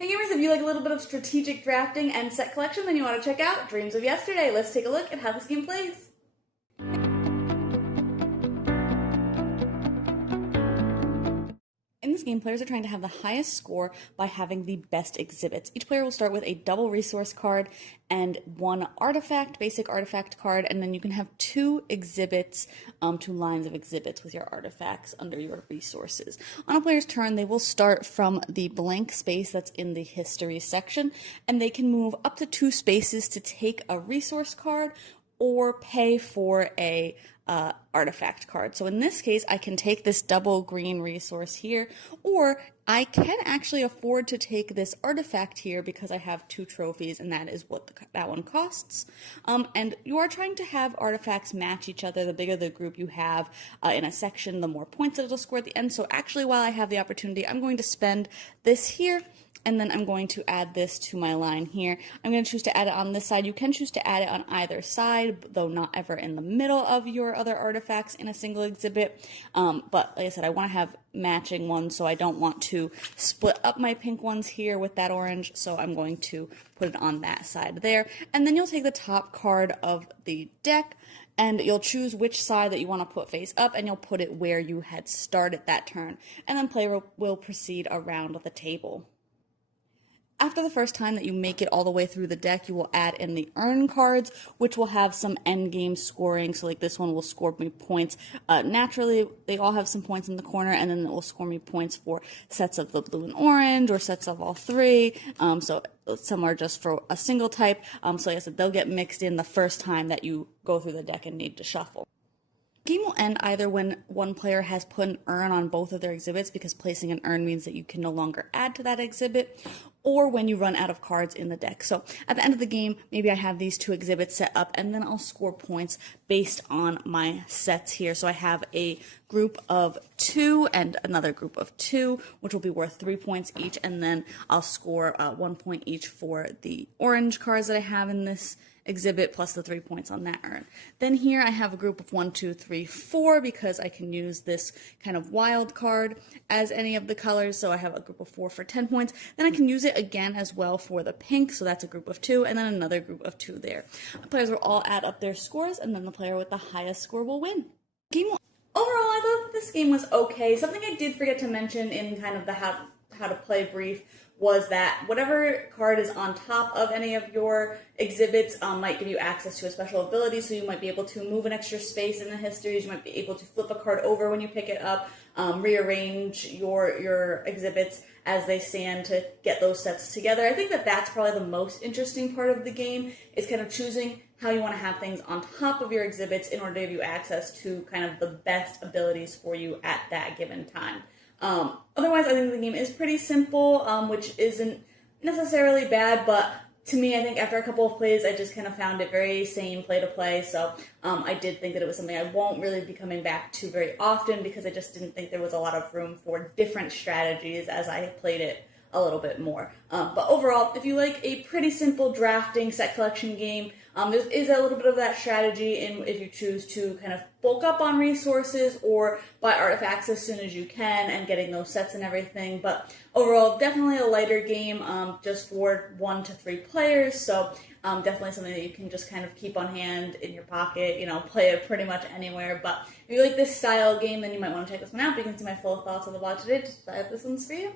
Hey gamers, if you like a little bit of strategic drafting and set collection, then you want to check out Dreams of Yesterday. Let's take a look at how this game plays. In this game, players are trying to have the highest score by having the best exhibits. Each player will start with a double resource card and one artifact, basic artifact card, and then you can have two exhibits, two lines of exhibits with your artifacts under your resources. On a player's turn, they will start from the blank space that's in the history section, and they can move up to two spaces to take a resource card or pay for a artifact card. So in this case, I can take this double green resource here, or I can actually afford to take this artifact here because I have two trophies, and that is what that one costs. And you are trying to have artifacts match each other. The bigger the group you have in a section, the more points that it'll score at the end. So actually, while I have the opportunity, I'm going to spend this here, and then I'm going to add this to my line here. I'm going to choose to add it on this side. You can choose to add it on either side, though not ever in the middle of your other artifacts in a single exhibit. But like I said, I want to have matching ones, so I don't want to split up my pink ones here with that orange, so I'm going to put it on that side there. And then you'll take the top card of the deck, and you'll choose which side that you want to put face up, and you'll put it where you had started that turn. And then player will proceed around the table. After the first time that you make it all the way through the deck, you will add in the earn cards, which will have some end game scoring. So like this one will score me points. Naturally, they all have some points in the corner, and then it will score me points for sets of the blue and orange or sets of all three. So some are just for a single type. So like I said, they'll get mixed in the first time that you go through the deck and need to shuffle. Game will end either when one player has put an earn on both of their exhibits, because placing an earn means that you can no longer add to that exhibit, or when you run out of cards in the deck. So at the end of the game, maybe I have these two exhibits set up, and then I'll score points based on my sets here. So I have a group of 2 and another group of 2, which will be worth 3 points each, and then I'll score 1 point each for the orange cards that I have in this exhibit, plus the 3 points on that earn. Then here I have a group of 1, 2, 3, 4, because I can use this kind of wild card as any of the colors. So I have a group of 4 for 10 points. Then I can use it again as well for the pink, so that's a group of 2, and then another group of 2 there. The players will all add up their scores, and then the player with the highest score will win. Overall, I thought this game was okay. Something I did forget to mention in kind of the how to play brief was that whatever card is on top of any of your exhibits might give you access to a special ability, so you might be able to move an extra space in the histories, you might be able to flip a card over when you pick it up, rearrange your exhibits as they stand to get those sets together. I think that that's probably the most interesting part of the game, is kind of choosing how you want to have things on top of your exhibits in order to give you access to kind of the best abilities for you at that given time. Otherwise, I think the game is pretty simple, which isn't necessarily bad, but to me, I think after a couple of plays, I just kind of found it very same play to play, so I did think that it was something I won't really be coming back to very often, because I just didn't think there was a lot of room for different strategies as I played it a little bit more. But overall, if you like a pretty simple drafting set collection game, there is a little bit of that strategy in if you choose to kind of bulk up on resources or buy artifacts as soon as you can and getting those sets and everything. But overall, definitely a lighter game, just for 1 to 3 players. So definitely something that you can just kind of keep on hand in your pocket, play it pretty much anywhere. But if you like this style game, then you might want to check this one out. But you can see my full thoughts on the blog today. Just if this one's for you.